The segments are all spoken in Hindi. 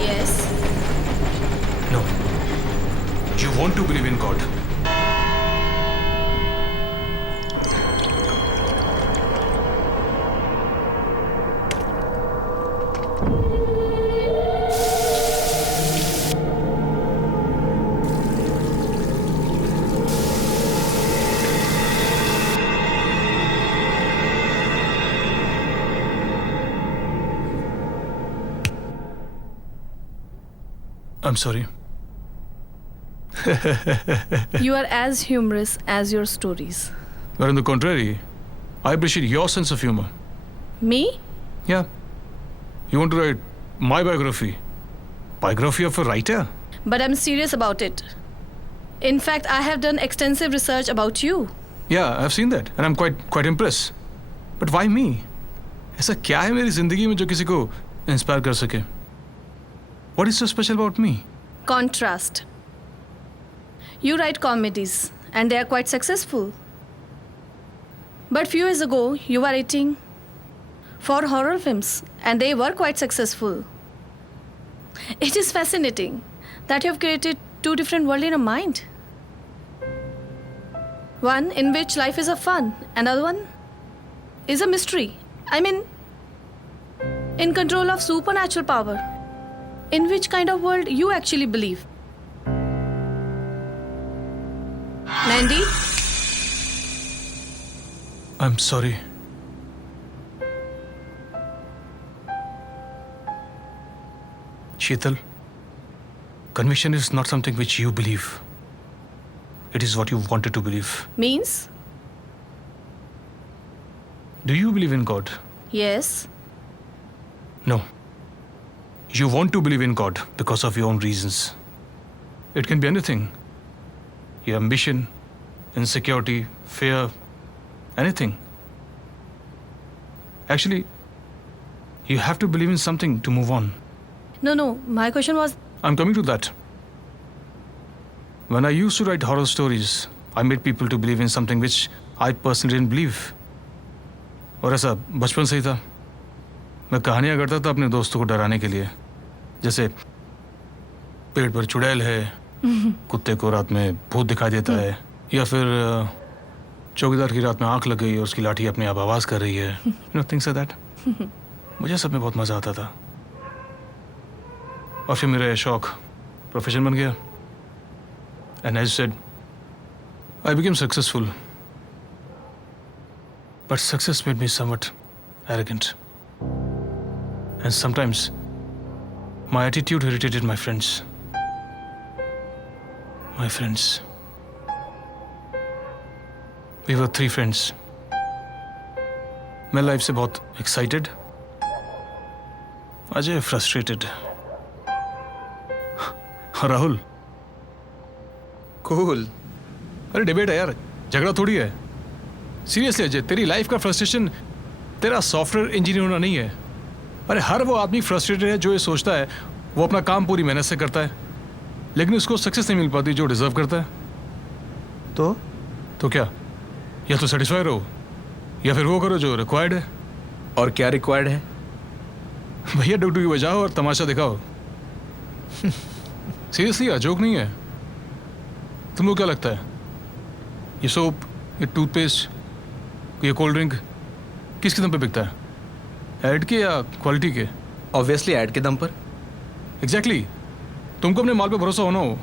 Yes. No. You want to believe in God. I'm sorry. You are as humorous as your stories. But on the contrary, I appreciate your sense of humor. Me? Yeah. You want to write my biography? Biography of a writer? But I'm serious about it. In fact, I have done extensive research about you. Yeah, I've seen that, and I'm quite impressed. But why me? ऐसा क्या है मेरी जिंदगी में जो किसी को इंस्पायर कर सके? What is so special about me? Contrast. You write comedies, and they are quite successful. But few years ago, you were writing for horror films, and they were quite successful. It is fascinating that you have created two different worlds in your mind. One in which life is a fun, another one is a mystery. I mean, in control of supernatural power. In which kind of world you actually believe? Mandy? I'm sorry. Sheetal, conviction is not something which you believe. It is what you wanted to believe. Means? Do you believe in God? Yes. No. You want to believe in God because of your own reasons. It can be anything. Your ambition, insecurity, fear, anything. Actually, you have to believe in something to move on. No. My question was, I'm coming to that. When I used to write horror stories, I made people to believe in something which I personally didn't believe. और ऐसा बचपन से ही था. मैं कहानियाँ करता था अपने दोस्तों को डराने के लिए. जैसे पेड़ पर चुड़ैल है, कुत्ते को रात में भूत दिखाई देता है, या फिर चौकीदार की रात में आंख लग गई और उसकी लाठी अपने आप आवाज़ कर रही है. You know, things like that. मुझे सब में बहुत मज़ा आता था. और फिर मेरा ये शौक प्रोफेशन बन गया. And as you said, I became successful. But success made me somewhat arrogant. And sometimes my attitude irritated my friends. My friends. We were 3 friends. मैं लाइफ से बहुत excited, Ajay frustrated, Rahul cool. अरे डिबेट है यार, झगड़ा थोड़ी है. सीरियसली अजय, तेरी लाइफ का फ्रस्ट्रेशन तेरा सॉफ्टवेयर इंजीनियर होना नहीं है. अरे हर वो आदमी फ्रस्ट्रेटेड है जो ये सोचता है वो अपना काम पूरी मेहनत से करता है, लेकिन उसको सक्सेस नहीं मिल पाती जो डिजर्व करता है. तो क्या, या तो सेटिस्फाई रहो या फिर वो करो जो रिक्वायर्ड है. और क्या रिक्वायर्ड है? भैया डुगडुगी बजाओ और तमाशा दिखाओ. सीरियसली यार, जोक नहीं है. तुमको क्या लगता है, ये सोप, ये टूथपेस्ट, ये कोल्ड ड्रिंक किसके दम पे बिकता है, ऐड के या क्वालिटी के? ऑब्वियसली ऐड के दम पर. एग्जैक्टली. तुमको अपने माल पे भरोसा होना हो,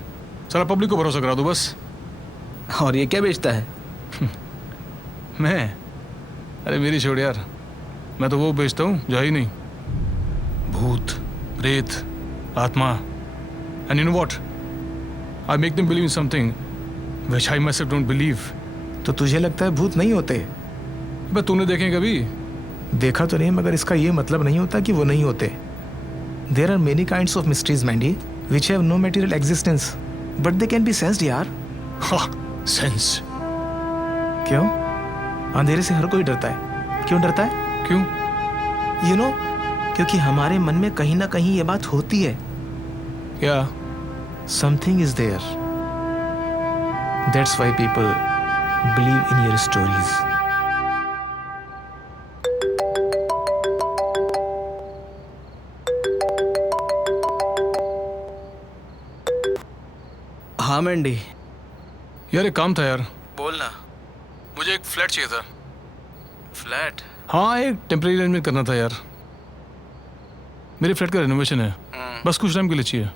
सारा पब्लिक को भरोसा करा दो बस. और ये क्या बेचता है? मैं? अरे मेरी छोड़ यार, मैं तो वो बेचता हूँ जो ही नहीं. भूत, प्रेत, आत्मा. And you know what, I make them believe in something which I myself don't believe. तो तुझे लगता है भूत नहीं होते? बस तूने देखे कभी? देखा तो नहीं, मगर इसका ये मतलब नहीं होता कि वो नहीं होते. There are many kinds of mysteries Mandy which have no material existence but they can be sensed यार. सेंस? क्यों? अंधेरे से हर कोई डरता है. क्यों डरता है? क्यों? यू नो, क्योंकि हमारे मन में कहीं ना कहीं ये बात होती है. क्या? Something is there. That's why people believe in your stories. हाँ मैंडी। यार एक काम था यार, बोलना। मुझे एक फ्लैट चाहिए था। फ्लैट? हाँ, एक टेम्परेरी अरेंजमेंट करना था यार। मेरे फ्लैट का रेनोवेशन है, बस कुछ टाइम के लिए चाहिए।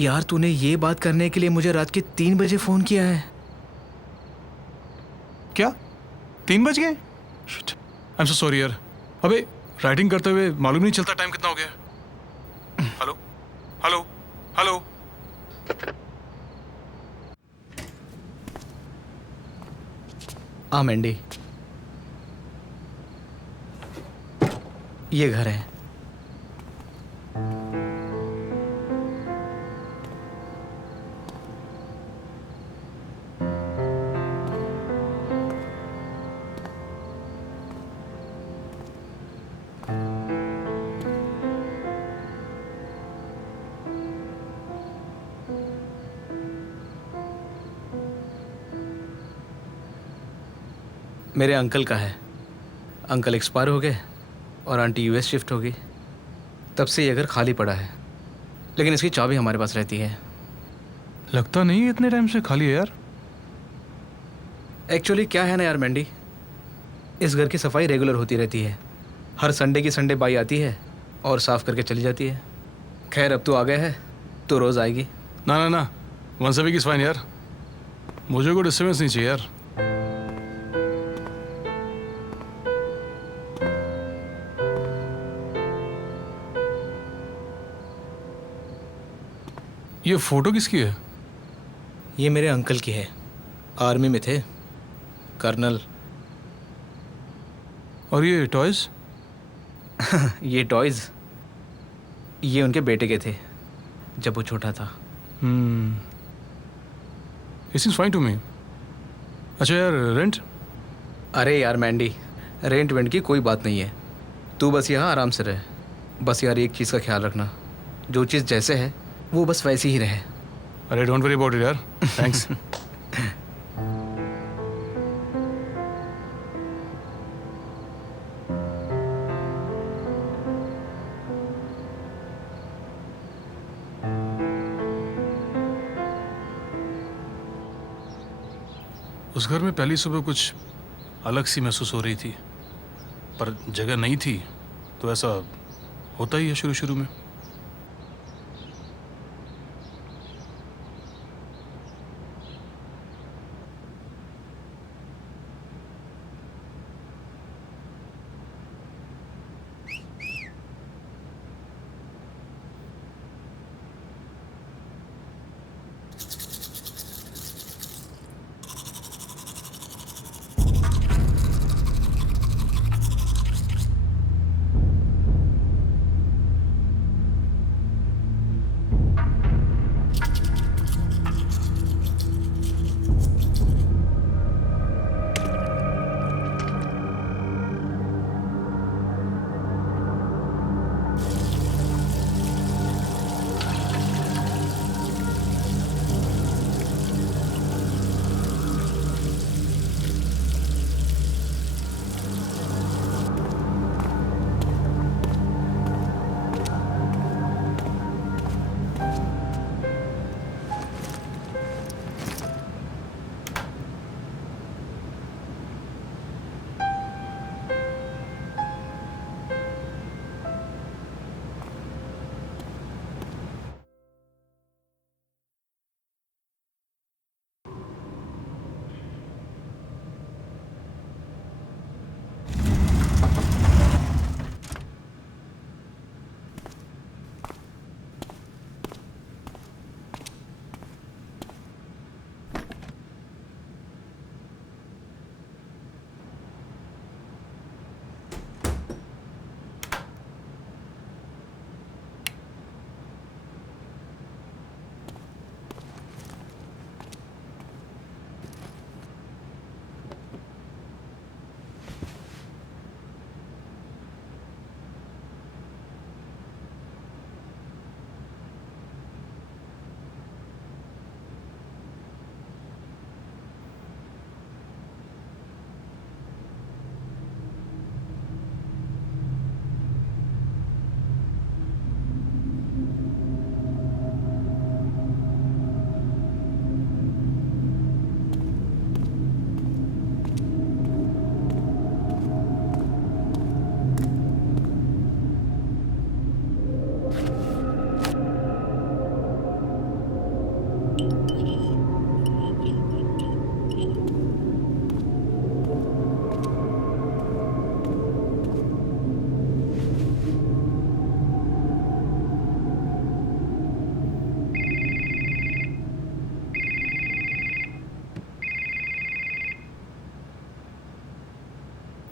यार तूने ये बात करने के लिए मुझे रात के 3 बजे फ़ोन किया है? क्या 3 बज गए? आई एम सो सॉरी यार। अबे राइटिंग करते हुए मालूम नहीं चलता टाइम कितना हो गया। Hello hello hello. हाँ मैंडी, ये घर है। मेरे अंकल का है। अंकल एक्सपायर हो गए और आंटी यूएस शिफ्ट हो गई। तब से ये घर खाली पड़ा है, लेकिन इसकी चाबी हमारे पास रहती है। लगता नहीं इतने टाइम से खाली है यार। एक्चुअली क्या है ना यार मैंडी, इस घर की सफाई रेगुलर होती रहती है। हर संडे की संडे बाई आती है और साफ़ करके चली जाती है। खैर अब तो आ गया है तो रोज़ आएगी। ना ना ना, once a week is fine यार। मुझे कोई डिस्टर्बेंस नहीं चाहिए यार। ये फोटो किसकी है? ये मेरे अंकल की है, आर्मी में थे, कर्नल। और ये टॉयज? ये टॉयज़ ये उनके बेटे के थे जब वो छोटा था। It is fine to me. अच्छा यार, रेंट? अरे यार मैंडी, रेंट वेंट की कोई बात नहीं है। तू बस यहाँ आराम से रह। बस यार एक चीज़ का ख्याल रखना, जो चीज़ जैसे है वो बस वैसी ही रहे। अरे डोंट वरी अबाउट इट यार, थैंक्स। उस घर में पहली सुबह कुछ अलग सी महसूस हो रही थी, पर जगह नहीं थी तो ऐसा होता ही है शुरू शुरू में।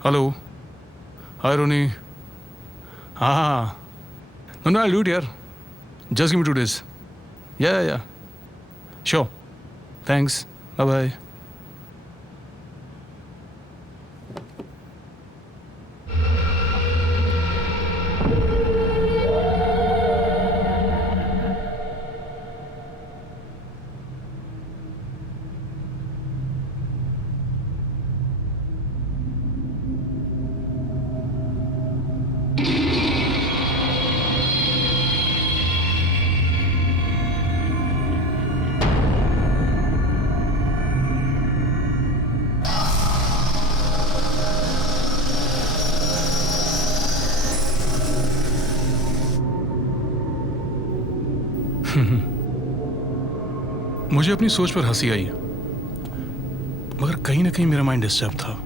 Hello. Hi, Ronnie. Ah. No, I'll do it here. Just give me 2 days. Yeah. Sure. Thanks. Bye-bye. मुझे अपनी सोच पर हंसी आई, मगर कहीं ना कहीं मेरा माइंड डिस्टर्ब था।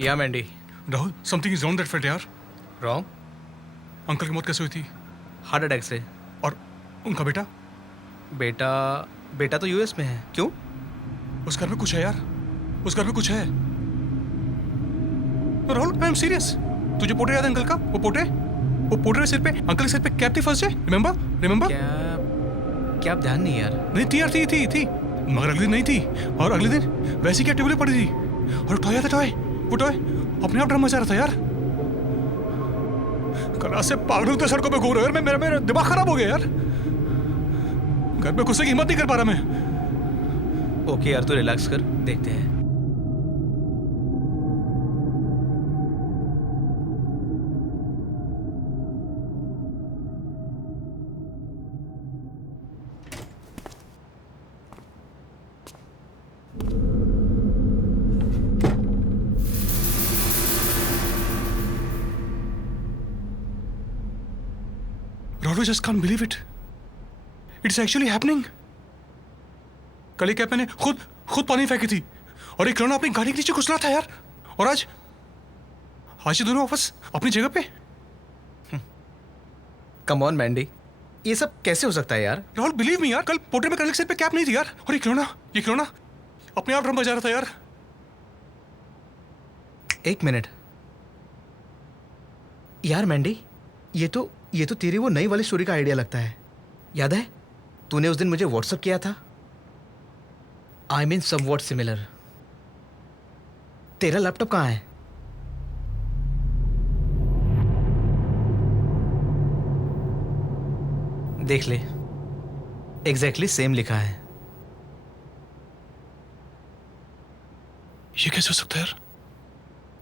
या Mandy. Rahul, something is wrong that friend यार। रॉन्ग? अंकल की मौत कैसे हुई थी? हार्ट अटैक से। और उनका बेटा? बेटा तो यूएस में है। क्यों? उस घर में कुछ है यार, उस घर में कुछ है। Rahul, I am serious. तुझे पोटे याद है अंकल का? वो पोटे सिर पे, अंकल के सिर पे कैप थी फर्स्ट डे, रिमेंबर? क्या ध्यान नहीं यार। नहीं थी यार, थी मगर अगले दिन नहीं थी। और अगले दिन वैसी क्या टेबल पे पड़ी थी। और टॉय आता, वो टॉय अपने आप ड्रामा मचा रहा था यार। कल से पागल तो सड़कों पे घूम रहा यार। मेरा दिमाग खराब हो गया यार। घर में घुसने की हिम्मत नहीं कर पा रहा मैं। ओके यार, तू रिलैक्स कर, देखते हैं। Rolo just can't believe it. It's actually happening. कल ही कैप मैंने खुद पानी फेंकी थी और एक खिलौना अपनी गाड़ी के नीचे घुसला था यार। और आज ये दोनों वापस अपनी जगह पे। कम ऑन मैंडी, ये सब कैसे हो सकता है यार? राहुल, बिलीव मी यार, कल पोर्टर में कल सिर पे कैप नहीं थी यार। और ये खिलौना अपने आप ड्रम बजा रहा था यार। एक मिनट यार मैंडी, ये तो तेरी वो नई वाली स्टोरी का आइडिया लगता है। याद है तूने उस दिन मुझे व्हाट्सएप किया था? I mean somewhat similar. तेरा लैपटॉप कहाँ है? देख ले, एग्जैक्टली सेम लिखा है। ये कैसे हो सकता है यार?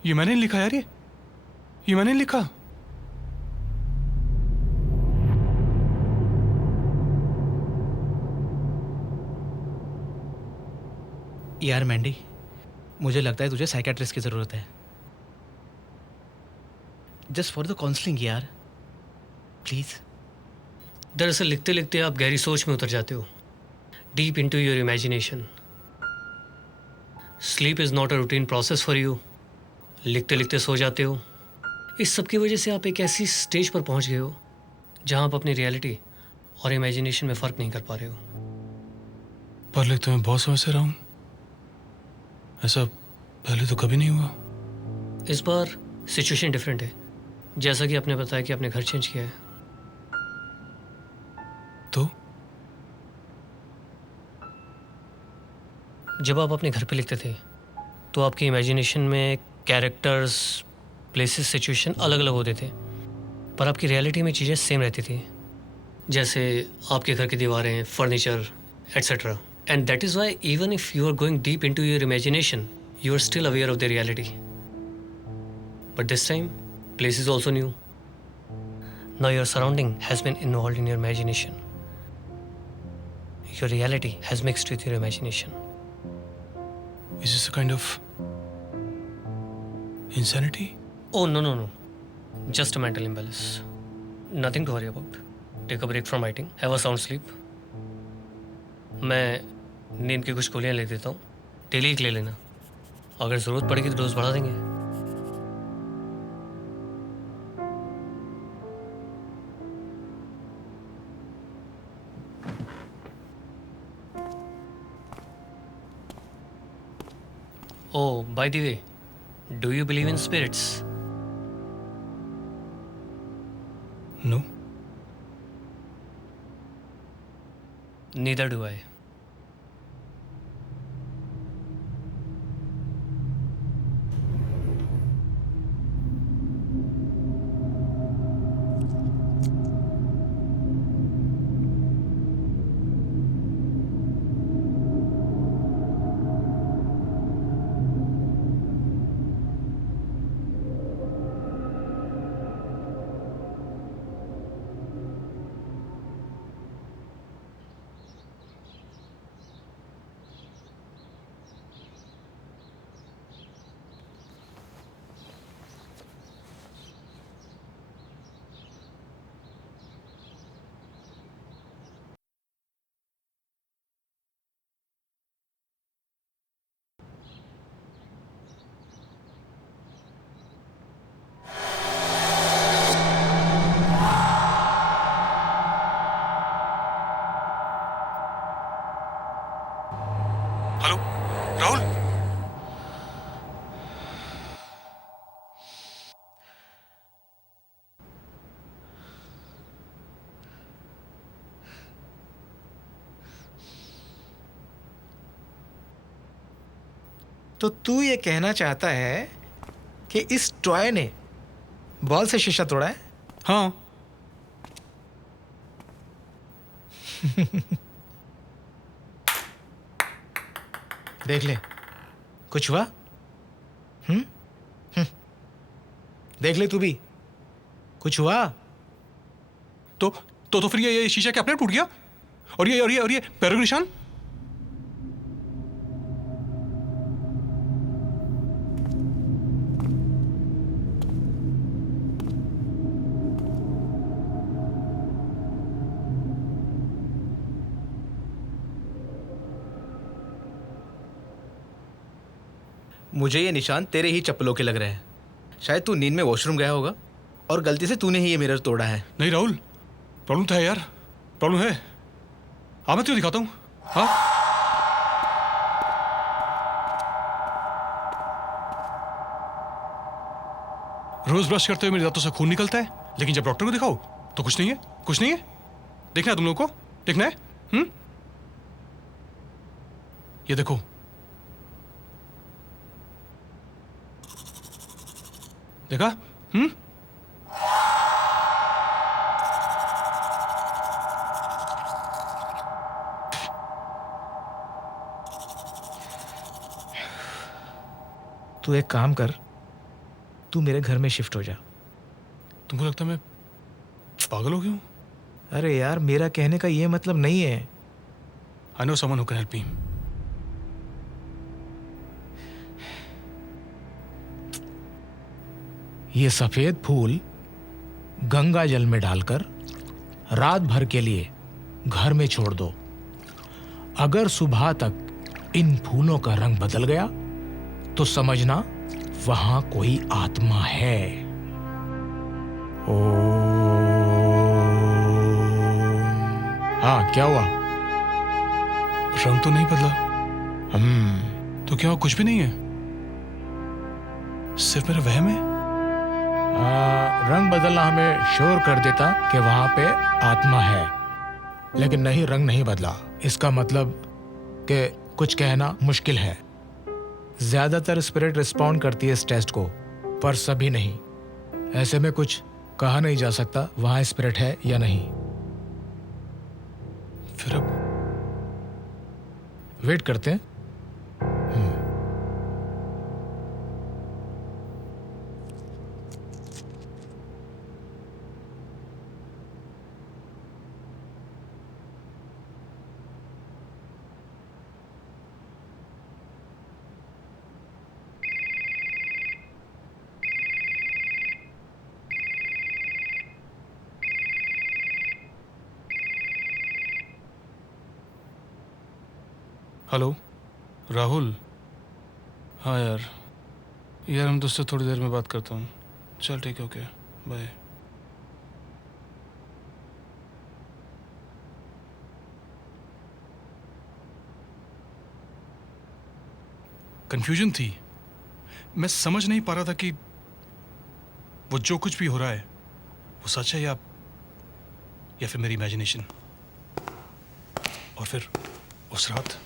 ये मैंने नहीं लिखा यार। ये मैंने नहीं लिखा। यार मैंडी, मुझे लगता है तुझे साइकेट्रिस्ट की ज़रूरत है। जस्ट फॉर द काउंसलिंग यार, प्लीज़। दरअसल लिखते लिखते आप गहरी सोच में उतर जाते हो, deep into your imagination. Sleep is not a routine process for you. लिखते लिखते सो जाते हो। इस सब की वजह से आप एक ऐसी स्टेज पर पहुंच गए हो जहां आप अपनी रियलिटी और इमेजिनेशन में फ़र्क नहीं कर पा रहे हो। पर लिखते मैं बहुत समय से रहा हूं, ऐसा पहले तो कभी नहीं हुआ। इस बार सिचुएशन डिफरेंट है। जैसा कि आपने बताया कि आपने घर चेंज किया है, तो जब आप अपने घर पे लिखते थे तो आपकी इमेजिनेशन में कैरेक्टर्स, प्लेसेस, सिचुएशन अलग अलग होते थे, पर आपकी रियलिटी में चीज़ें सेम रहती थी। जैसे आपके घर की दीवारें, furniture, etcetera. And that is why even if you are going deep into your imagination, you are still aware of the reality. But this time, place is also new. Now your surrounding has been involved in your imagination. Your reality has mixed with your imagination. Is this a kind of insanity? Oh, no. Just a mental imbalance. Nothing to worry about. Take a break from writing. Have a sound sleep. मैं नींद की कुछ गोलियाँ ले देता हूँ। डेली एक ले लेना। अगर ज़रूरत पड़ेगी तो डोज बढ़ा देंगे। Oh, by the way, do you believe in spirits? No. Neither do I. तो तू ये कहना चाहता है कि इस टॉय ने बॉल से शीशा तोड़ा है? हाँ। देख ले, कुछ हुआ? हम्म? देख ले तू भी, कुछ हुआ? तो फिर ये शीशा क्या अपने आप टूट गया? और ये पैरों के निशान? मुझे ये निशान तेरे ही चप्पलों के लग रहे हैं। शायद तू नींद में वॉशरूम गया होगा और गलती से तूने ही ये मिरर तोड़ा है। नहीं राहुल, प्रॉब्लम तो है यार, प्रॉब्लम है। हाँ मैं तुझे दिखाता हूँ। हाँ रोज ब्रश करते हुए मेरे दांतों से खून निकलता है, लेकिन जब डॉक्टर को दिखाओ तो कुछ नहीं है, कुछ नहीं है। देखना है तुम लोगों को, देखना है। ये देखो, देखा? तू एक काम कर, तू मेरे घर में शिफ्ट हो जा। तुमको लगता है मैं पागल हो गया हूँ? अरे यार, मेरा कहने का ये मतलब नहीं है। I know someone who can help me. ये सफेद फूल गंगा जल में डालकर रात भर के लिए घर में छोड़ दो। अगर सुबह तक इन फूलों का रंग बदल गया तो समझना वहां कोई आत्मा है। हाँ, क्या हुआ? रंग तो नहीं बदला। तो क्या कुछ भी नहीं है? सिर्फ मेरा वहम है? रंग बदलना हमें श्योर कर देता कि वहां पे आत्मा है, लेकिन नहीं, रंग नहीं बदला। इसका मतलब कि कुछ कहना मुश्किल है। ज्यादातर स्पिरिट रिस्पॉन्ड करती है इस टेस्ट को, पर सभी नहीं। ऐसे में कुछ कहा नहीं जा सकता वहां स्पिरिट है या नहीं। फिर अब वेट करते हैं। हेलो राहुल। हाँ यार हम तुझसे थोड़ी देर में बात करता हूँ। चल ठीक है, ओके बाय। कंफ्यूजन थी, मैं समझ नहीं पा रहा था कि वो जो कुछ भी हो रहा है वो सच है या फिर मेरी इमेजिनेशन। और फिर उस रात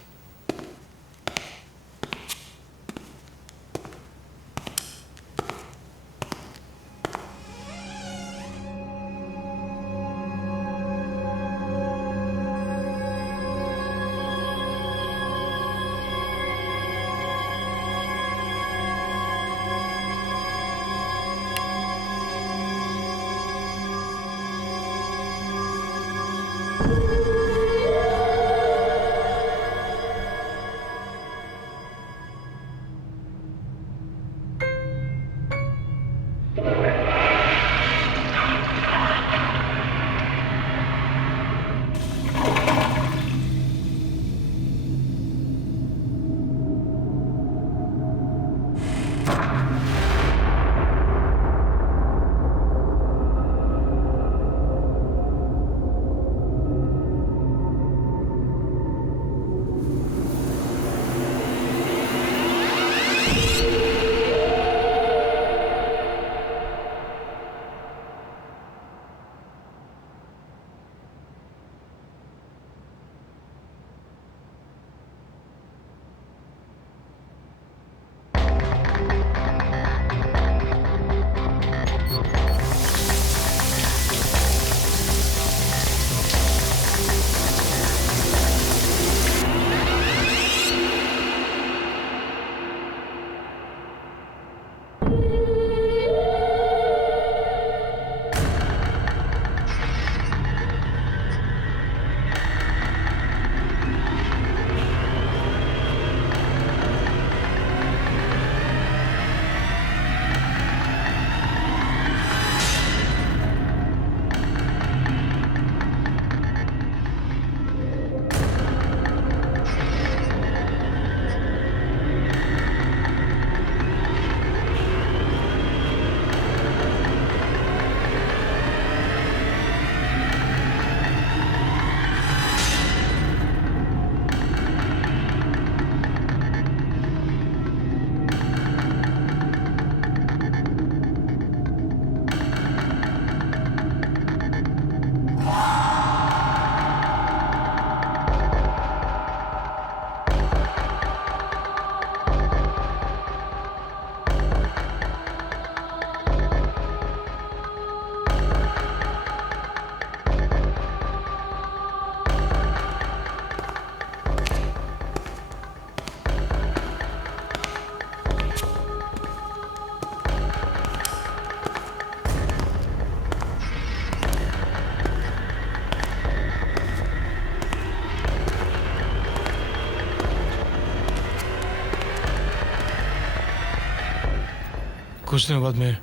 कुछ दिनों बाद मैं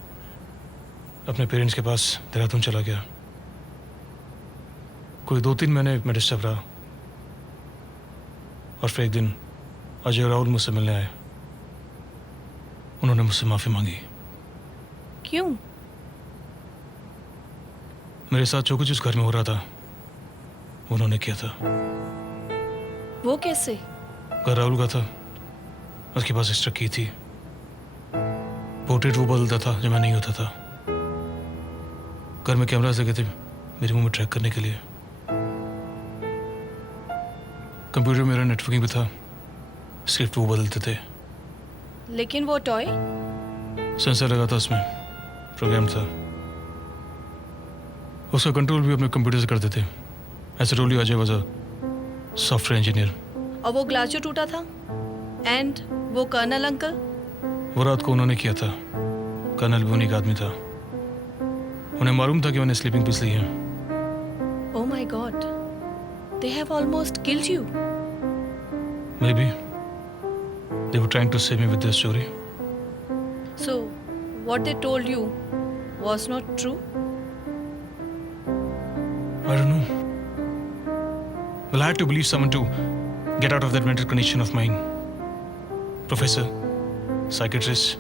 अपने पेरेंट्स के पास देहरादून चला गया। कोई 2-3 महीने मैं डिस्टर्ब रहा और फिर एक दिन अजय और राहुल मुझसे मिलने आए। उन्होंने मुझसे माफ़ी मांगी। क्यों? मेरे साथ जो कुछ उस घर में हो रहा था उन्होंने किया था। वो कैसे? घर राहुल का था, उसके पास एक्स्ट्रा की थी। पोर्ट्रेट वो बदलता था जब मैं नहीं होता था। घर में कैमरा लगे थे मेरे मुंह में ट्रैक करने के लिए। कंप्यूटर मेरा नेटवर्किंग पे था, स्क्रिप्ट वो बदलते थे। लेकिन वो टॉय? सेंसर लगा था उसमें, प्रोग्राम था। उसका कंट्रोल भी अपने कंप्यूटर से करते थे। ऐसे told you Ajay was a software engineer. और वो ग्लास जो टूटा था? एंड वो कर्नल अंकल? वो रात को उन्होंने किया था। कर्नल भी उन्हीं का आदमी था। उन्हें मालूम था कि मैंने स्लीपिंग पिल्स ली हैं। Oh my God. They have almost killed you. Maybe they were trying to save me with their story. So, what they told you was not true? I don't know. Well, I had to believe someone to get out of that mental condition of mine. Professor, psychiatrist,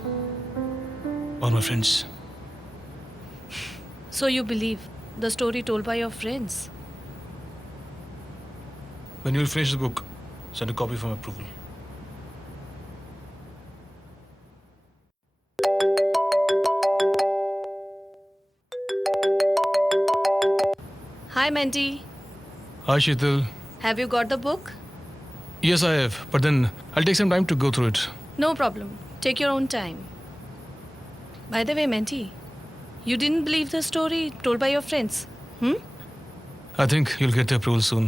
or my friends. So you believe the story told by your friends? When you'll finish the book, send a copy for my approval. Hi, Mandy. Hi, Sheetal. Have you got the book? Yes, I have. But then I'll take some time to go through it. No problem. Take your own time. By the way, Mandy, you didn't believe the story told by your friends? I think you'll get the approval soon.